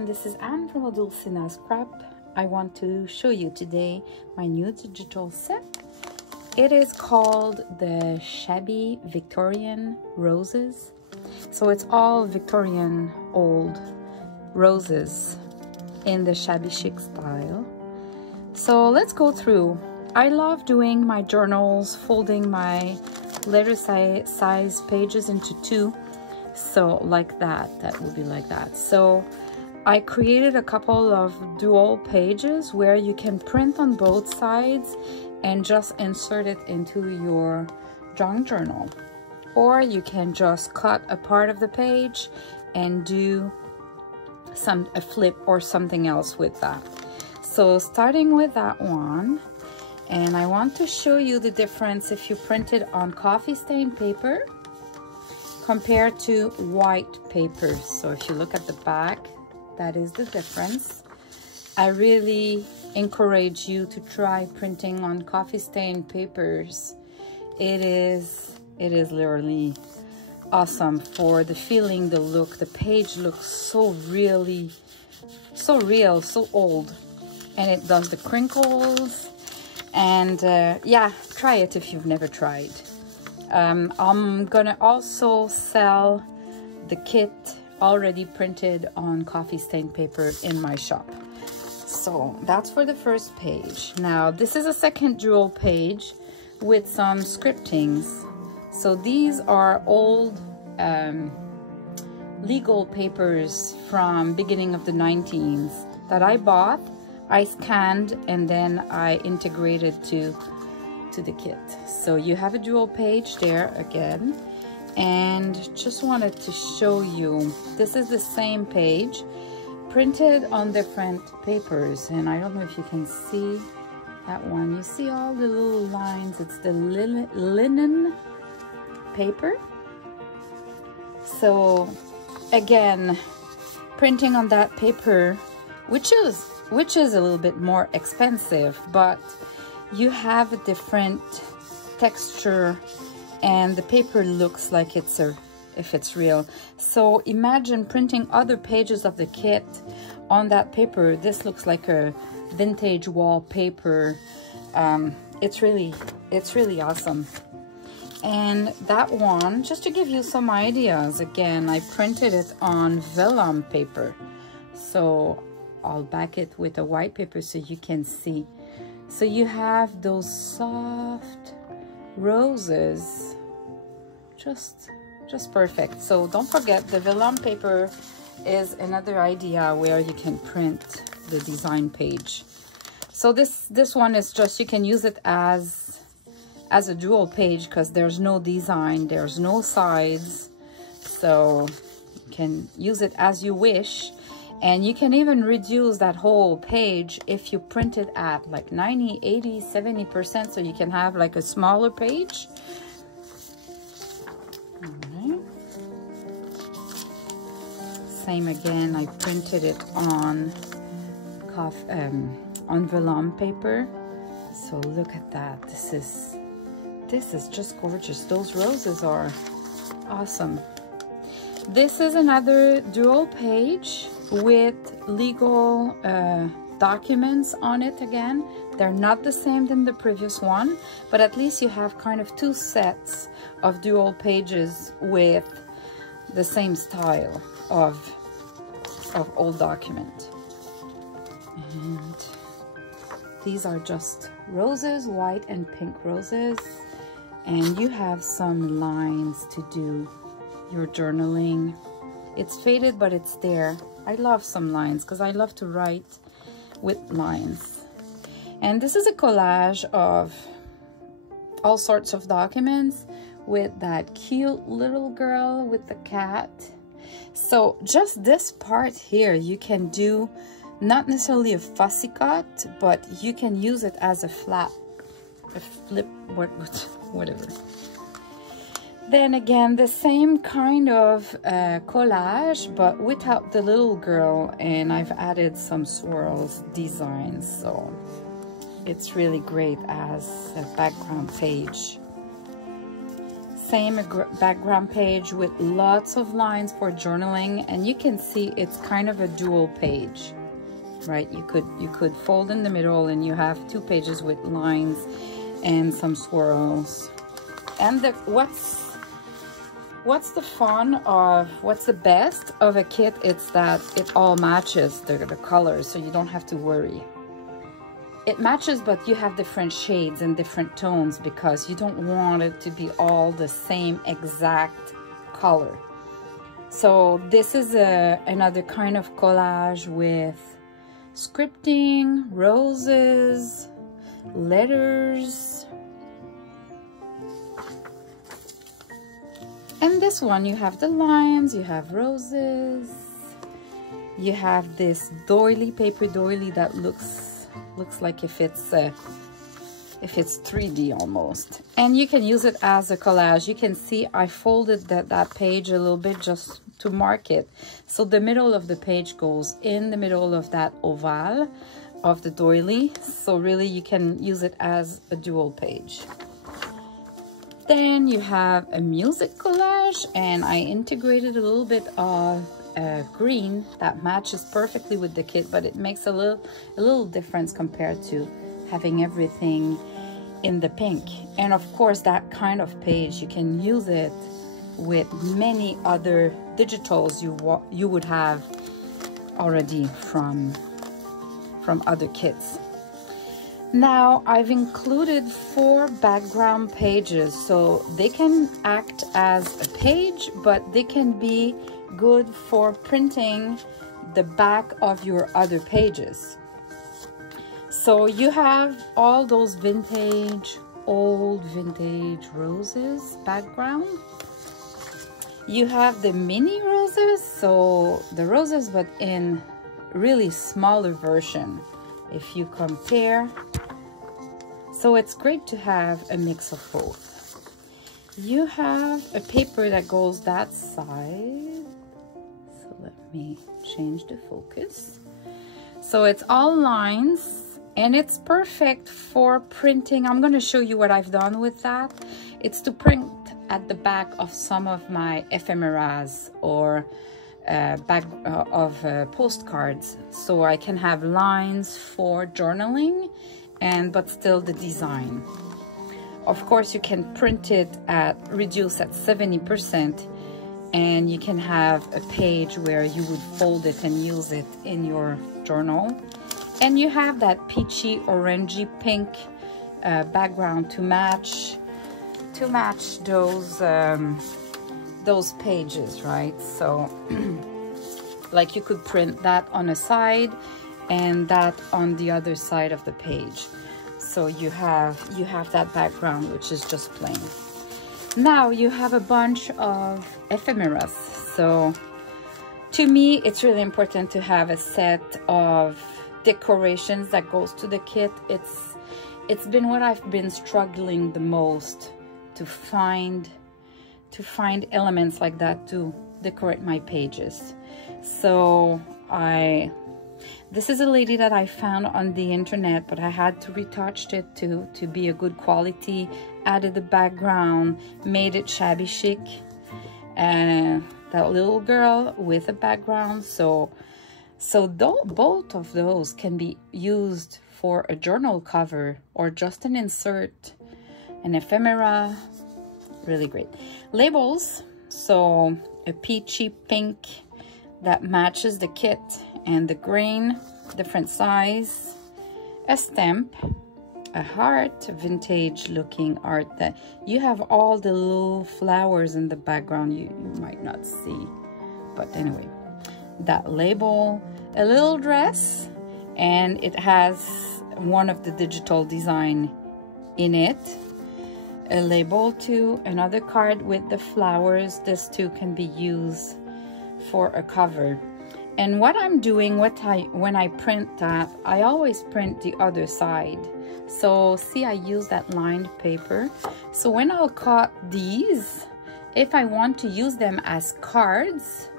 everyone, this is Anne from Ödulcina Scrap. I want to show you today my new digital set. It is called the Shabby Victorian Roses. So it's all Victorian old roses in the shabby chic style. So let's go through. I love doing my journals, folding my letter size pages into two. So like that would be like that. So I created a couple of dual pages where you can print on both sides and just insert it into your junk journal. Or you can just cut a part of the page and do a flip or something else with that. So starting with that one, and I want to show you the difference if you print it on coffee stain paper compared to white paper. So if you look at the back, that is the difference. I really encourage you to try printing on coffee stain papers. It is literally awesome for the feeling, the look. The page looks so real, so old, and it does the crinkles. And yeah, try it if you've never tried. I'm gonna also sell the kit already printed on coffee stain paper in my shop. So that's for the first page. Now this is a second dual page with some scriptings. So these are old legal papers from beginning of the 19s that I bought. I scanned and then I integrated to the kit. So you have a dual page there again, and just wanted to show you, this is the same page printed on different papers. And I don't know if you can see that one. You see all the little lines. It's the linen paper. So again, printing on that paper, which is a little bit more expensive, but you have a different texture and the paper looks like if it's real. So imagine printing other pages of the kit on that paper. This looks like a vintage wallpaper. It's really awesome. And that one, just to give you some ideas, again, I printed it on vellum paper. So I'll back it with a white paper so you can see. So you have those soft roses, just perfect. So don't forget, the vellum paper is another idea where you can print the design page. So this one is just, you can use it as a dual page because there's no design, there's no sides. So you can use it as you wish. And you can even reduce that whole page if you print it at like 90, 80, 70%, so you can have like a smaller page. All right. Same again, I printed it on vellum paper. So look at that. This is just gorgeous. Those roses are awesome. This is another dual page with legal documents on it again. They're not the same than the previous one, but at least you have kind of two sets of dual pages with the same style of old document. And these are just roses, white and pink roses, and you have some lines to do your journaling. It's faded, but it's there. I love some lines because I love to write with lines. And this is a collage of all sorts of documents with that cute little girl with the cat. So just this part here, you can do not necessarily a fussy cut, but you can use it as a flip, whatever. Then again, the same kind of collage, but without the little girl, and I've added some swirls designs, so it's really great as a background page. same background page with lots of lines for journaling, and you can see it's kind of a dual page, right? You could fold in the middle and you have two pages with lines and some swirls. And what's the fun of, what's the best of a kit? It's that it all matches the colors, so you don't have to worry. It matches, but you have different shades and different tones because you don't want it to be all the same exact color. So this is another kind of collage with scripting, roses, letters. And this one, you have the lions, you have roses, you have this doily, paper doily that looks like if it's 3D almost. And you can use it as a collage. You can see I folded that page a little bit just to mark it. So the middle of the page goes in the middle of that oval of the doily. So really you can use it as a dual page. Then you have a music collage, and I integrated a little bit of green that matches perfectly with the kit, but it makes a little difference compared to having everything in the pink. And of course, that kind of page, you can use it with many other digitals you would have already from other kits. Now I've included 4 background pages, so they can act as a page, but they can be good for printing the back of your other pages. So you have all those old vintage roses background. You have the mini roses, so the roses but in really smaller version if you compare. So it's great to have a mix of both. You have a paper that goes that side. So let me change the focus. So it's all lines and it's perfect for printing. I'm going to show you what I've done with that. It's to print at the back of some of my ephemeras or back of postcards, so I can have lines for journaling but still the design. Of course, you can print it reduce at 70%, and you can have a page where you would fold it and use it in your journal. And you have that peachy, orangey, pink background to match those pages, right? So like you could print that on a side and that on the other side of the page. So you have that background, which is just plain. Now you have a bunch of ephemeras. So to me, it's really important to have a set of decorations that goes to the kit. It's been what I've been struggling the most to find elements like that to decorate my pages. So this is a lady that I found on the internet, but I had to retouch it to be a good quality, added the background, made it shabby chic, and that little girl with a background. So both of those can be used for a journal cover or just an insert, an ephemera. Really great. Labels, so a peachy pink that matches the kit and the grain, different size, a stamp, a heart, vintage looking art that you have all the little flowers in the background you might not see, but anyway, that label, a little dress, and it has one of the digital design in it. A label too, another card with the flowers. This too can be used for a cover. And what I'm doing, when I print that, I always print the other side. So see, I use that lined paper. So when I'll cut these, if I want to use them as cards,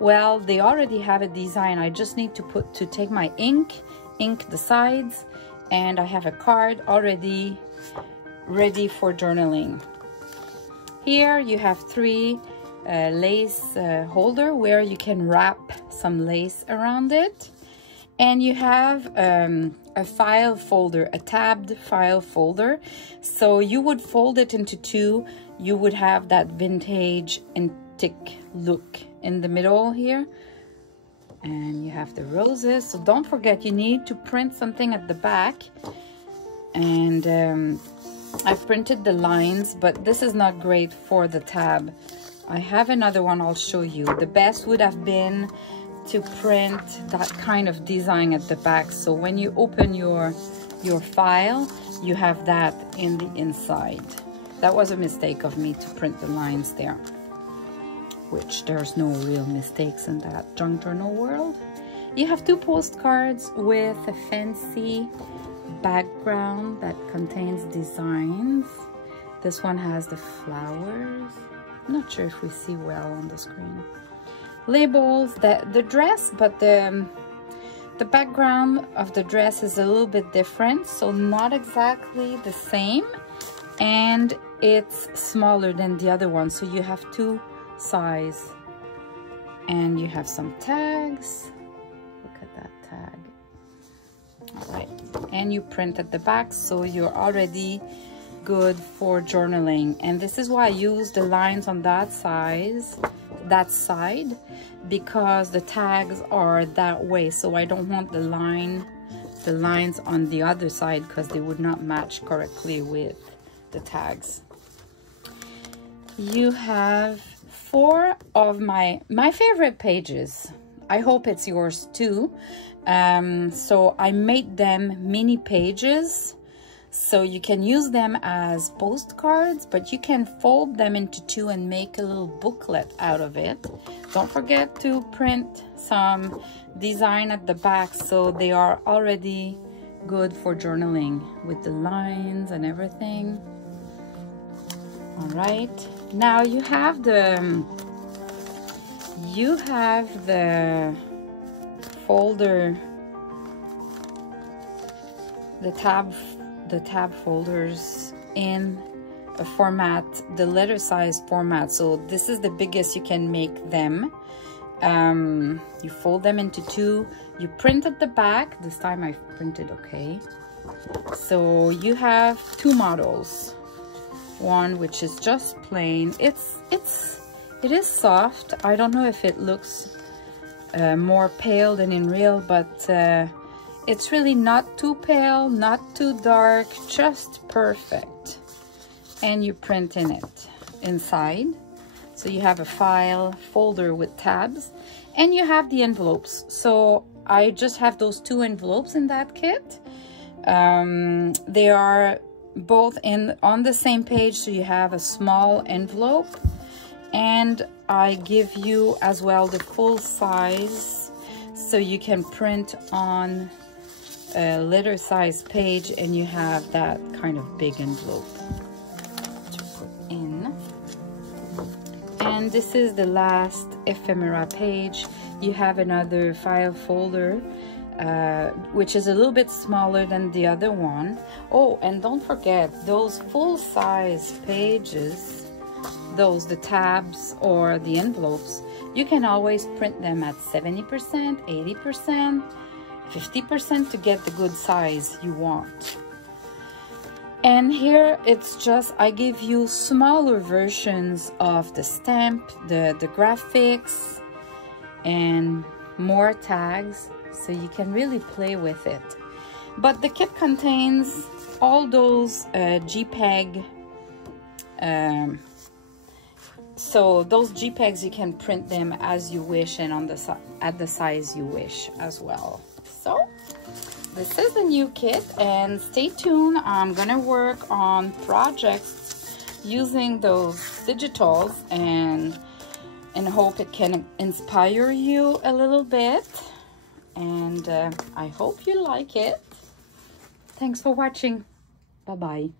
well, they already have a design. I just need to take my ink the sides, and I have a card already ready for journaling. Here you have 3 lace holder where you can wrap some lace around it. And you have a file folder, a tabbed file folder. So you would fold it into 2. You would have that vintage antique look in the middle here. And you have the roses. So don't forget, you need to print something at the back. And I've printed the lines, but this is not great for the tab. I have another one I'll show you. The best would have been to print that kind of design at the back. So when you open your file, you have that in the inside. That was a mistake of me to print the lines there, which there's no real mistakes in that junk journal world. You have 2 postcards with a fancy background that contains designs. This one has the flowers. I'm not sure if we see well on the screen. Labels, the dress, but the background of the dress is a little bit different, so not exactly the same, and it's smaller than the other one, so you have 2 size. And you have some tags. Look at that tag. All right, and you print at the back, so you're already good for journaling. And this is why I use the lines on that side, because the tags are that way, so I don't want the lines on the other side, because they would not match correctly with the tags. You have 4 of my favorite pages. I hope it's yours too. So I made them mini pages, so you can use them as postcards, but you can fold them into 2 and make a little booklet out of it. Don't forget to print some design at the back, so they are already good for journaling with the lines and everything. All right, now you have the folder, the tab folders in a format, the letter size format. So this is the biggest you can make them. You fold them into 2. You print at the back. This time I printed okay. So you have 2 models. One which is just plain. It is soft. I don't know if it looks more pale than in real, but it's really not too pale, not too dark, just perfect. And you print in it inside. So you have a file folder with tabs, and you have the envelopes. So I just have those 2 envelopes in that kit. They are both on the same page, so you have a small envelope, and I give you as well the full size, so you can print on a letter size page, and you have that kind of big envelope to put in. And this is the last ephemera page. You have another file folder, which is a little bit smaller than the other one. Oh, and don't forget those full-size pages, the tabs or the envelopes, you can always print them at 70%, 80%, 50% to get the good size you want. And here it's just, I give you smaller versions of the stamp, the graphics, and more tags, so you can really play with it. But the kit contains all those JPEG, so those JPEGs you can print them as you wish, and on the at the size you wish as well. So this is the new kit, and stay tuned. I'm gonna work on projects using those digitals, and hope it can inspire you a little bit. And I hope you like it. Thanks for watching. Bye-bye.